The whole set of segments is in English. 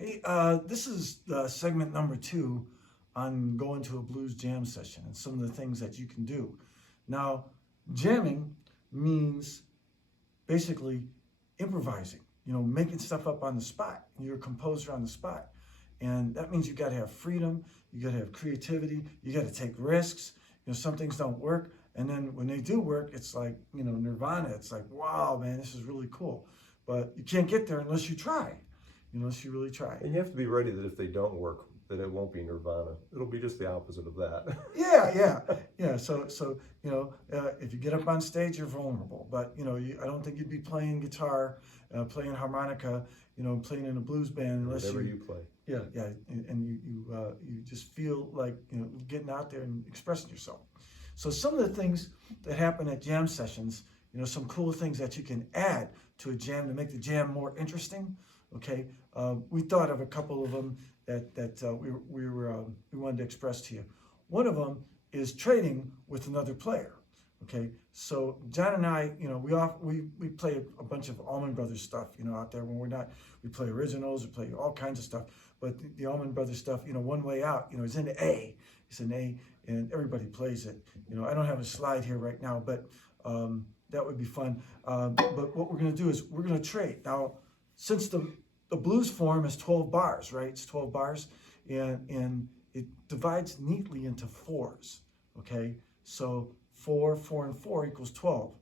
Hey, this is segment number 2 on going to a blues jam session and some of the things that you can do. Now, jamming means basically improvising, making stuff up on the spot. You're a composer on the spot. And that means you got to have freedom, you got to have creativity, you got to take risks. Some things don't work. And then when they do work, it's like, nirvana. It's like, wow, man, this is really cool. But you can't get there unless you try. Unless you really try. And you have to be ready that if they don't work, that it won't be nirvana. It'll be just the opposite of that. Yeah. So if you get up on stage, you're vulnerable. But I don't think you'd be playing guitar, playing harmonica, playing in a blues band unless Whatever you play. Yeah, and you just feel like getting out there and expressing yourself. So some of the things that happen at jam sessions, some cool things that you can add to a jam to make the jam more interesting. Okay, we thought of a couple of them that we wanted to express to you. One of them is trading with another player. Okay, so John and I, we play a bunch of Allman Brothers stuff, out there when we're not. We play originals, we play all kinds of stuff. But the Allman Brothers stuff, One Way Out, is in A. It's an A, and everybody plays it. I don't have a slide here right now, but that would be fun. But what we're going to do is we're going to trade now. Since the blues form is 12 bars, right? It's 12 bars, and it divides neatly into fours, okay? So 4, 4, and 4 equals 12.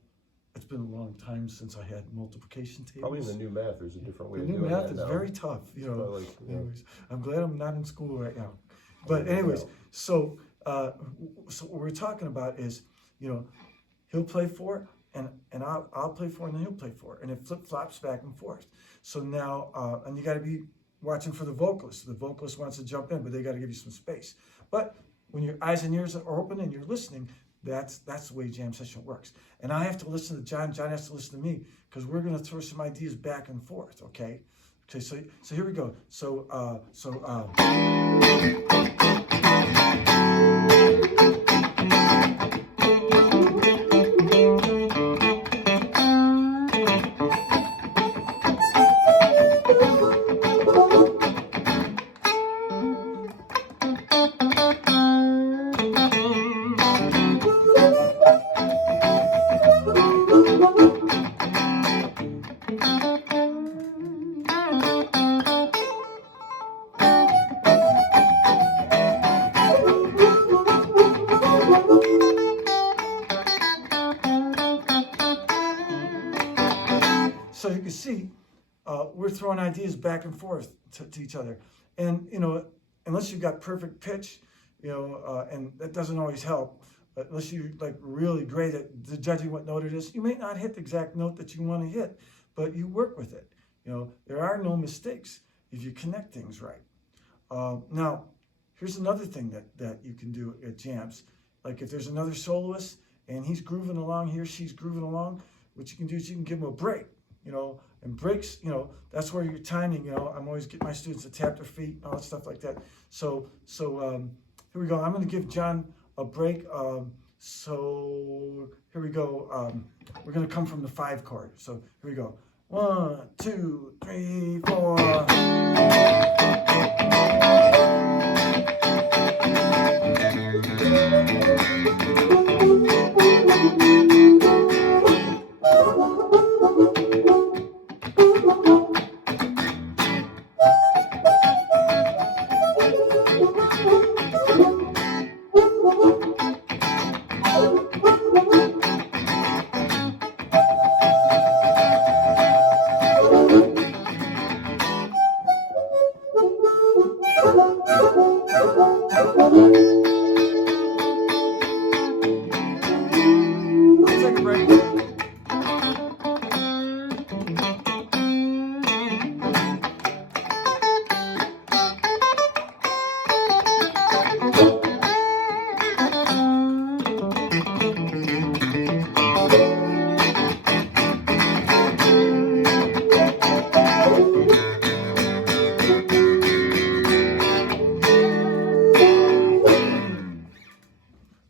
It's been a long time since I had multiplication tables. Probably in the new math, there's a different way the of doing new math that is now. very tough, Anyways, I'm glad I'm not in school right now. But anyways, so what we're talking about is, he'll play 4, and I'll play 4, and then he'll play 4, and it flip-flops back and forth. So now, and you got to be watching for the vocalist. The vocalist wants to jump in, but they got to give you some space. But when your eyes and ears are open and you're listening, that's the way jam session works. And I have to listen to John. John has to listen to me because we're going to throw some ideas back and forth. Okay. Okay. So here we go. So you can see, we're throwing ideas back and forth to each other. And, unless you've got perfect pitch, and that doesn't always help, unless you're like really great at judging what note it is, you may not hit the exact note that you want to hit, but you work with it. There are no mistakes if you connect things right. Now, here's another thing that you can do at jams. Like if there's another soloist and he's grooving along, he or she's grooving along, what you can do is you can give him a break. And breaks, that's where your timing, I'm always getting my students to tap their feet and all that stuff like that. So here we go. I'm going to give John a break. So here we go. We're going to come from the 5 chord. So here we go. 1, 2, 3, 4. Take a break.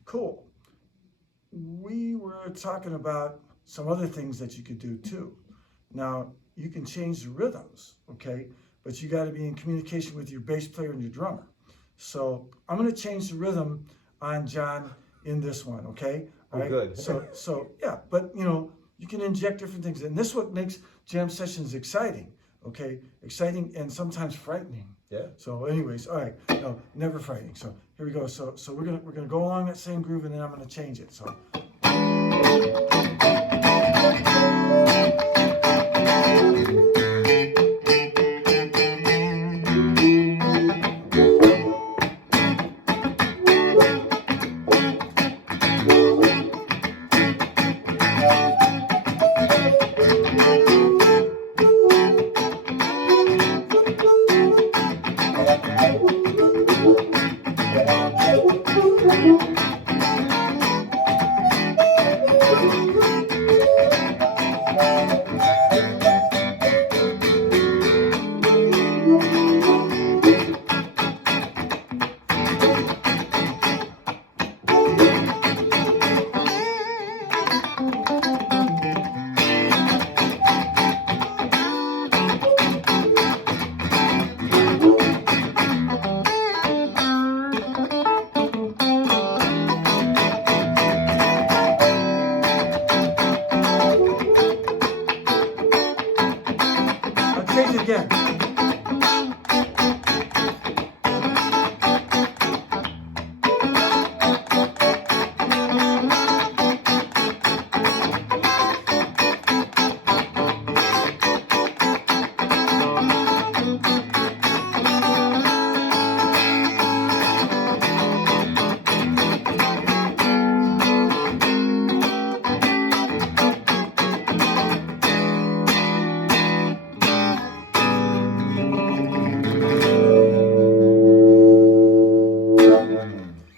Cool. We were talking about some other things that you could do too. Now, you can change the rhythms, okay? but you got to be in communication with your bass player and your drummer. So I'm going to change the rhythm on John in this one, okay? All right. Good. So yeah, but you know, you can inject different things, and this is what makes jam sessions exciting, okay? Exciting and sometimes frightening. Yeah. So, anyways, all right, no, never frightening. So here we go. So we're gonna go along that same groove, and then I'm gonna change it. So. Change it again.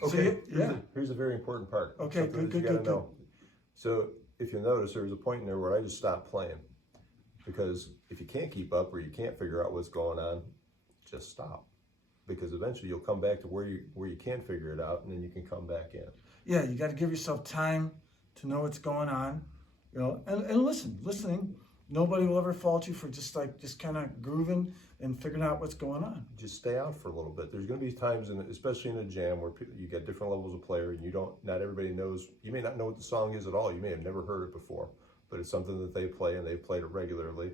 Okay, yeah. here's a very important part. Okay, Something good, that you good, gotta good, know. So if you'll notice, there was a point in there where I just stopped playing, because if you can't keep up or you can't figure out what's going on, just stop, because eventually you'll come back to where you can figure it out, and then you can come back in. Yeah, you got to give yourself time to know what's going on, you know, and listening. Nobody will ever fault you for just kind of grooving and figuring out what's going on. Just stay out for a little bit. There's going to be times, especially in a jam, where you get different levels of player, and not everybody knows. You may not know what the song is at all. You may have never heard it before, but it's something that they play, and they've played it regularly.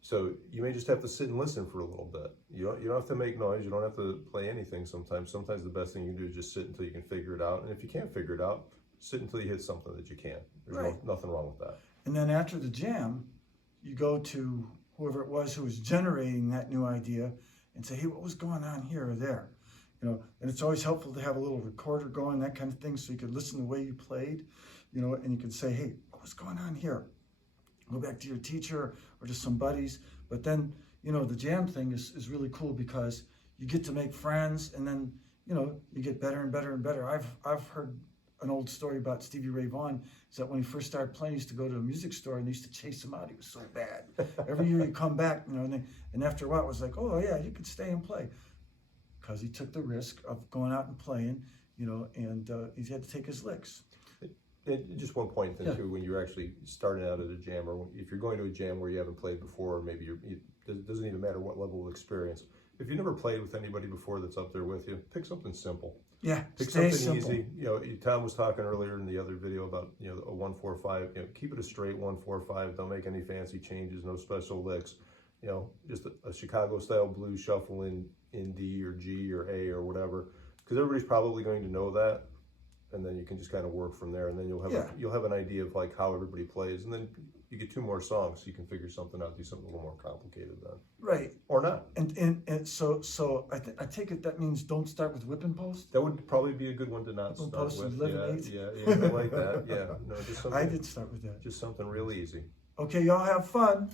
So you may just have to sit and listen for a little bit. You don't have to make noise. You don't have to play anything sometimes. Sometimes the best thing you can do is just sit until you can figure it out. And if you can't figure it out, sit until you hit something that you can. There's nothing wrong with that. And then after the jam, you go to whoever it was who was generating that new idea and say, hey, what was going on here or there? You know, and it's always helpful to have a little recorder going, that kind of thing, so you could listen to the way you played, you know, and you can say, hey, what was going on here? Go back to your teacher or to some buddies. But then, you know, the jam thing is really cool because you get to make friends, and then, you know, you get better and better and better. I've heard an old story about Stevie Ray Vaughan, is that when he first started playing, he used to go to a music store and they used to chase him out. He was so bad. Every year he'd come back, you know, and after a while it was like, oh yeah, you could stay and play. Because he took the risk of going out and playing, you know, and he had to take his licks. And just one point then too, when you're actually starting out at a jam, or if you're going to a jam where you haven't played before, or maybe it doesn't even matter what level of experience. If you've never played with anybody before that's up there with you, pick something simple. Yeah, pick stay something simple. easy. You know, Tom was talking earlier in the other video about, you know, a 1-4-5. You know, keep it a straight 1-4-5. Don't make any fancy changes. No special licks. You know, just a Chicago style blues shuffle in D or G or A or whatever, because everybody's probably going to know that, and then you can just kind of work from there, and then you'll have an idea of like how everybody plays, and then you get 2 more songs, so you can figure something out, do something a little more complicated then. Right. Or not. And so I take it that means don't start with whip and post? That would probably be a good one to not Whip and start post with. 11/8? Yeah, I like that. Yeah, no, just something. I did start with that. Just something real easy. Okay, y'all have fun.